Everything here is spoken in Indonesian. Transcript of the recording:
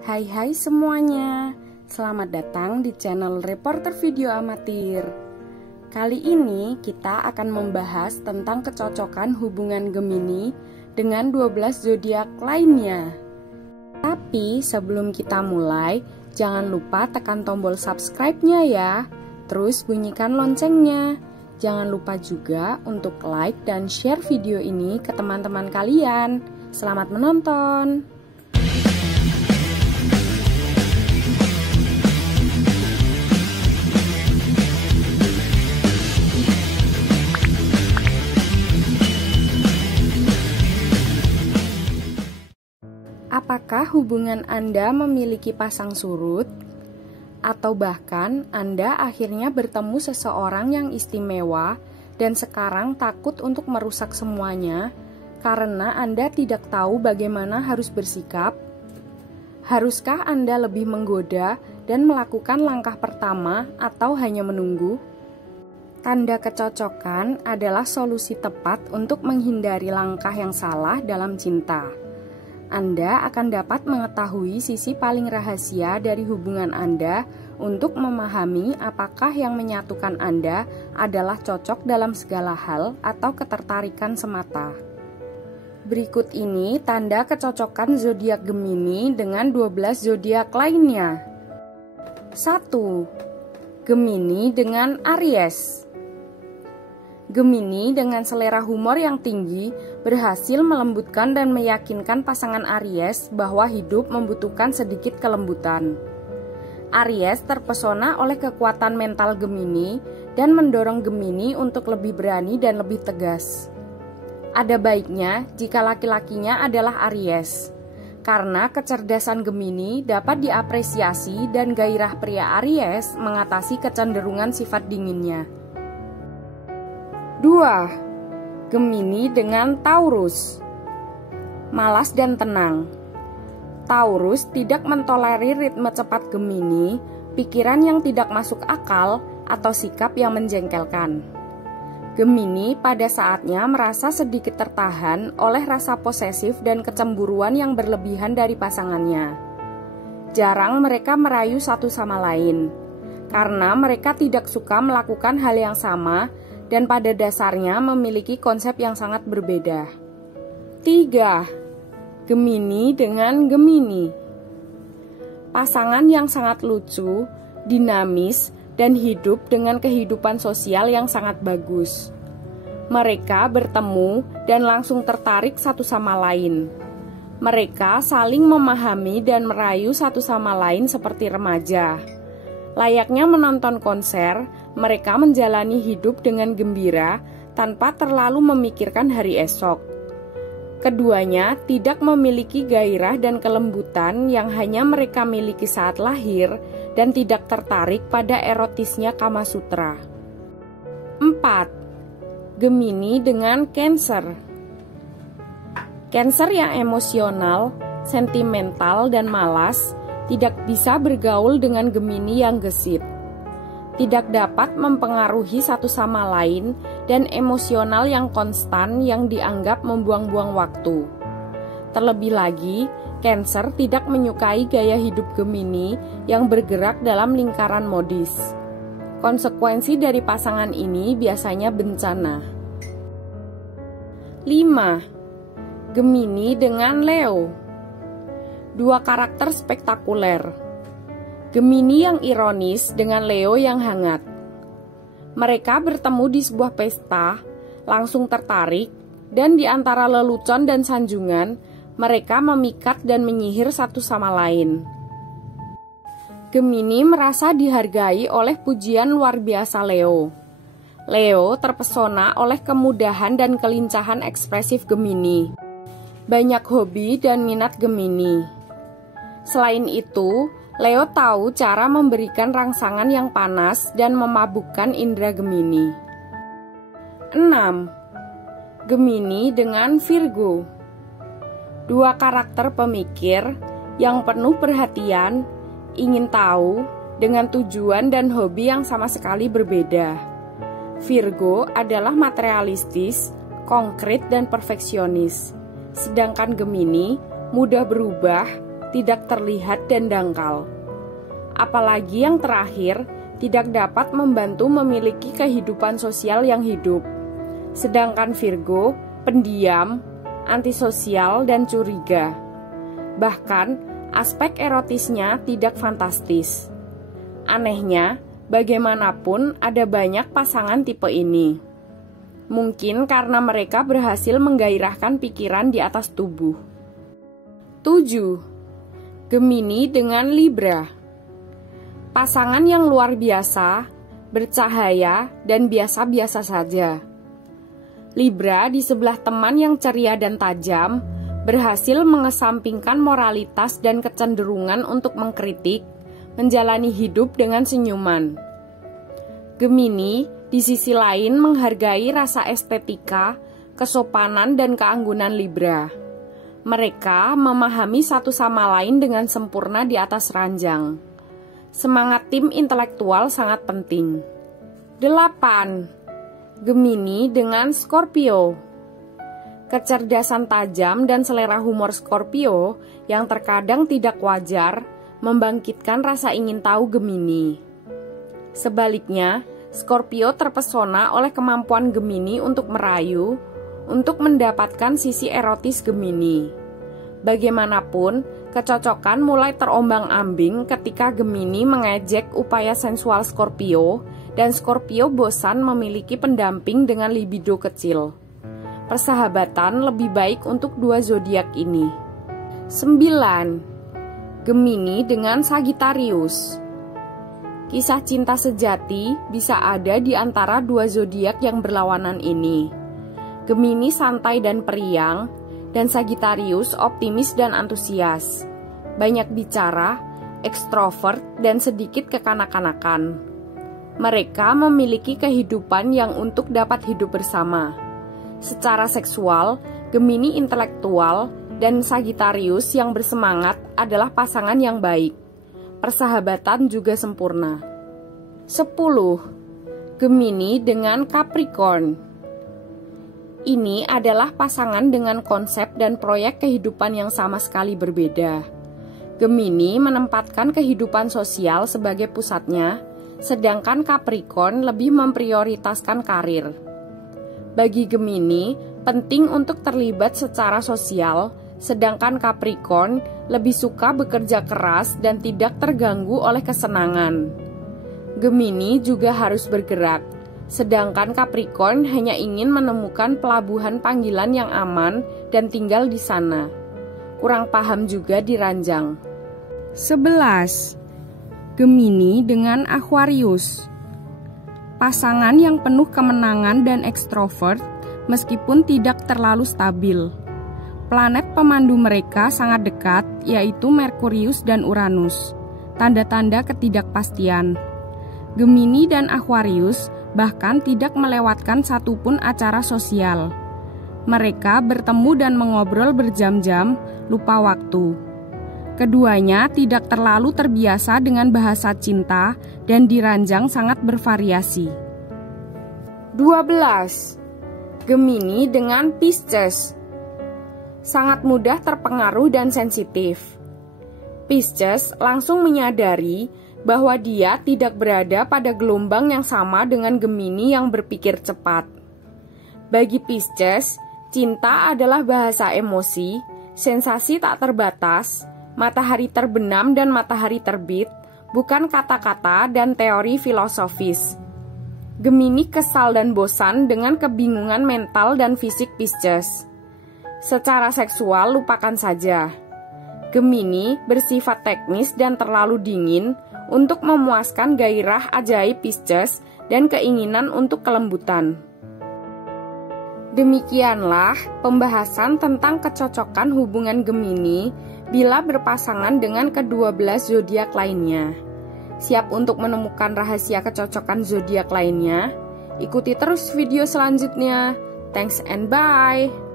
Hai semuanya, selamat datang di channel Reporter Video Amatir. Kali ini kita akan membahas tentang kecocokan hubungan Gemini dengan 12 zodiak lainnya. Tapi sebelum kita mulai, jangan lupa tekan tombol subscribe-nya ya. Terus bunyikan loncengnya. Jangan lupa juga untuk like dan share video ini ke teman-teman kalian. Selamat menonton. Apakah hubungan Anda memiliki pasang surut? Atau bahkan Anda akhirnya bertemu seseorang yang istimewa dan sekarang takut untuk merusak semuanya karena Anda tidak tahu bagaimana harus bersikap? Haruskah Anda lebih menggoda dan melakukan langkah pertama atau hanya menunggu? Tanda kecocokan adalah solusi tepat untuk menghindari langkah yang salah dalam cinta. Anda akan dapat mengetahui sisi paling rahasia dari hubungan Anda untuk memahami apakah yang menyatukan Anda adalah cocok dalam segala hal atau ketertarikan semata. Berikut ini tanda kecocokan zodiak Gemini dengan 12 zodiak lainnya. 1. Gemini dengan Aries. Gemini dengan selera humor yang tinggi berhasil melembutkan dan meyakinkan pasangan Aries bahwa hidup membutuhkan sedikit kelembutan. Aries terpesona oleh kekuatan mental Gemini dan mendorong Gemini untuk lebih berani dan lebih tegas. Ada baiknya jika laki-lakinya adalah Aries, karena kecerdasan Gemini dapat diapresiasi dan gairah pria Aries mengatasi kecenderungan sifat dinginnya. 2. Gemini dengan Taurus. Malas dan tenang. Taurus tidak mentolerir ritme cepat Gemini, pikiran yang tidak masuk akal, atau sikap yang menjengkelkan. Gemini pada saatnya merasa sedikit tertahan oleh rasa posesif dan kecemburuan yang berlebihan dari pasangannya. Jarang mereka merayu satu sama lain, karena mereka tidak suka melakukan hal yang sama dan pada dasarnya memiliki konsep yang sangat berbeda. 3. Gemini dengan Gemini. Pasangan yang sangat lucu, dinamis, dan hidup dengan kehidupan sosial yang sangat bagus. Mereka bertemu dan langsung tertarik satu sama lain. Mereka saling memahami dan merayu satu sama lain seperti remaja. Layaknya menonton konser, mereka menjalani hidup dengan gembira tanpa terlalu memikirkan hari esok. Keduanya tidak memiliki gairah dan kelembutan yang hanya mereka miliki saat lahir dan tidak tertarik pada erotisnya Kama Sutra. 4. Gemini dengan Cancer. Cancer yang emosional, sentimental, dan malas tidak bisa bergaul dengan Gemini yang gesit. Tidak dapat mempengaruhi satu sama lain dan emosional yang konstan yang dianggap membuang-buang waktu. Terlebih lagi, Cancer tidak menyukai gaya hidup Gemini yang bergerak dalam lingkaran modis. Konsekuensi dari pasangan ini biasanya bencana. 5. Gemini dengan Leo. Dua karakter spektakuler. Gemini yang ironis dengan Leo yang hangat. Mereka bertemu di sebuah pesta, langsung tertarik, dan di antara lelucon dan sanjungan, mereka memikat dan menyihir satu sama lain. Gemini merasa dihargai oleh pujian luar biasa Leo. Leo terpesona oleh kemudahan dan kelincahan ekspresif Gemini. Banyak hobi dan minat Gemini. Selain itu, Leo tahu cara memberikan rangsangan yang panas dan memabukkan indera Gemini. 6. Gemini dengan Virgo. Dua karakter pemikir yang penuh perhatian, ingin tahu, dengan tujuan dan hobi yang sama sekali berbeda. Virgo adalah materialistis, konkret, dan perfeksionis. Sedangkan Gemini mudah berubah, tidak terlihat dan dangkal. Apalagi yang terakhir, tidak dapat membantu memiliki kehidupan sosial yang hidup. Sedangkan Virgo, pendiam, antisosial, dan curiga. Bahkan, aspek erotisnya tidak fantastis. Anehnya, bagaimanapun ada banyak pasangan tipe ini. Mungkin karena mereka berhasil menggairahkan pikiran di atas tubuh. 7. Gemini dengan Libra. Pasangan yang luar biasa, bercahaya, dan biasa-biasa saja. Libra di sebelah teman yang ceria dan tajam, berhasil mengesampingkan moralitas dan kecenderungan untuk mengkritik, menjalani hidup dengan senyuman. Gemini di sisi lain menghargai rasa estetika, kesopanan, dan keanggunan Libra. Mereka memahami satu sama lain dengan sempurna di atas ranjang. Semangat tim intelektual sangat penting. 8. Gemini dengan Scorpio. Kecerdasan tajam dan selera humor Scorpio yang terkadang tidak wajar membangkitkan rasa ingin tahu Gemini. Sebaliknya, Scorpio terpesona oleh kemampuan Gemini untuk merayu, untuk mendapatkan sisi erotis Gemini. Bagaimanapun, kecocokan mulai terombang-ambing ketika Gemini mengejek upaya sensual Scorpio dan Scorpio bosan memiliki pendamping dengan libido kecil. Persahabatan lebih baik untuk dua zodiak ini. 9. Gemini dengan Sagittarius. Kisah cinta sejati bisa ada di antara dua zodiak yang berlawanan ini. Gemini santai dan periang, dan Sagittarius optimis dan antusias. Banyak bicara, ekstrovert, dan sedikit kekanak-kanakan. Mereka memiliki kehidupan yang untuk dapat hidup bersama. Secara seksual, Gemini intelektual dan Sagittarius yang bersemangat adalah pasangan yang baik. Persahabatan juga sempurna. 10. Gemini dengan Capricorn. Ini adalah pasangan dengan konsep dan proyek kehidupan yang sama sekali berbeda. Gemini menempatkan kehidupan sosial sebagai pusatnya, sedangkan Capricorn lebih memprioritaskan karir. Bagi Gemini, penting untuk terlibat secara sosial, sedangkan Capricorn lebih suka bekerja keras dan tidak terganggu oleh kesenangan. Gemini juga harus bergerak, sedangkan Capricorn hanya ingin menemukan pelabuhan panggilan yang aman dan tinggal di sana. Kurang paham juga di ranjang. 11. Gemini dengan Aquarius. Pasangan yang penuh kemenangan dan ekstrovert meskipun tidak terlalu stabil. Planet pemandu mereka sangat dekat, yaitu Merkurius dan Uranus. Tanda-tanda ketidakpastian. Gemini dan Aquarius bahkan tidak melewatkan satupun acara sosial. Mereka bertemu dan mengobrol berjam-jam, lupa waktu. Keduanya tidak terlalu terbiasa dengan bahasa cinta dan di ranjang sangat bervariasi. 12. Gemini dengan Pisces. Sangat mudah terpengaruh dan sensitif. Pisces langsung menyadari bahwa dia tidak berada pada gelombang yang sama dengan Gemini yang berpikir cepat. Bagi Pisces, cinta adalah bahasa emosi, sensasi tak terbatas, matahari terbenam dan matahari terbit, bukan kata-kata dan teori filosofis. Gemini kesal dan bosan dengan kebingungan mental dan fisik Pisces. Secara seksual lupakan saja. Gemini bersifat teknis dan terlalu dingin untuk memuaskan gairah ajaib Pisces dan keinginan untuk kelembutan. Demikianlah pembahasan tentang kecocokan hubungan Gemini bila berpasangan dengan ke-12 zodiak lainnya. Siap untuk menemukan rahasia kecocokan zodiak lainnya? Ikuti terus video selanjutnya. Thanks and bye!